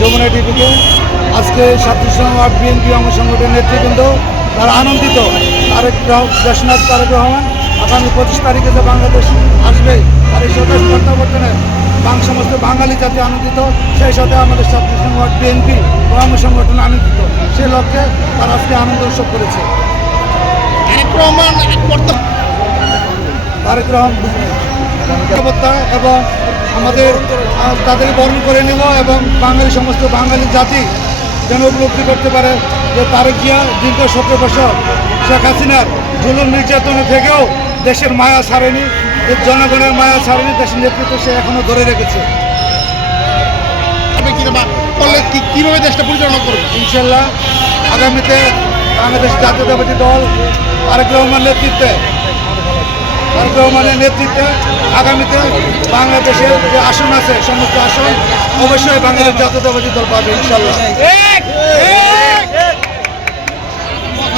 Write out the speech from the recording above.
যমুনা টিভিকে। আজকে 37 word BNP অঙ্গ সংগঠনের নেতৃবৃন্দ তারা আনন্দিত। দেশনাথ তারেক রহমান আগামী 25 তারিখে যে বাংলাদেশ আসবে তার এই স্বদেশ প্রত্যাবর্তনে সমস্ত বাঙালি জাতি আনন্দিত, সেই সাথে আমাদের 37 ওয়ার্ড বিএনপি অঙ্গ সংগঠন আনন্দিত। সেই লক্ষ্যে তারা আজকে আনন্দ উৎসব করেছে। তারেক রহমান এবং আমাদের তাদেরকে বরণ করে নেব এবং সমস্ত বাঙালি জাতি যেন উপলব্ধি করতে পারে যে তারেক জিয়া দীর্ঘ 17 বছর শেখ হাসিনার জুলুম নির্যাতনে থেকেও দেশের মায়া ছাড়েনি, জনগণের মায়া ছাড়েনি, দেশের নেতৃত্ব সে এখনো ধরে রেখেছে। কিভাবে দেশটা পরিচালনা করবে? ইনশাল্লাহ আগামীতে বাংলাদেশ জাতীয়তাবাদী দল তারেক রহমানের নেতৃত্বে আগামীতে বাংলাদেশের যে আসন আছে সমস্ত আসন অবশ্যই বাংলাদেশ জাতীয়তাবাদী দল পাবে ইনশাল্লাহ।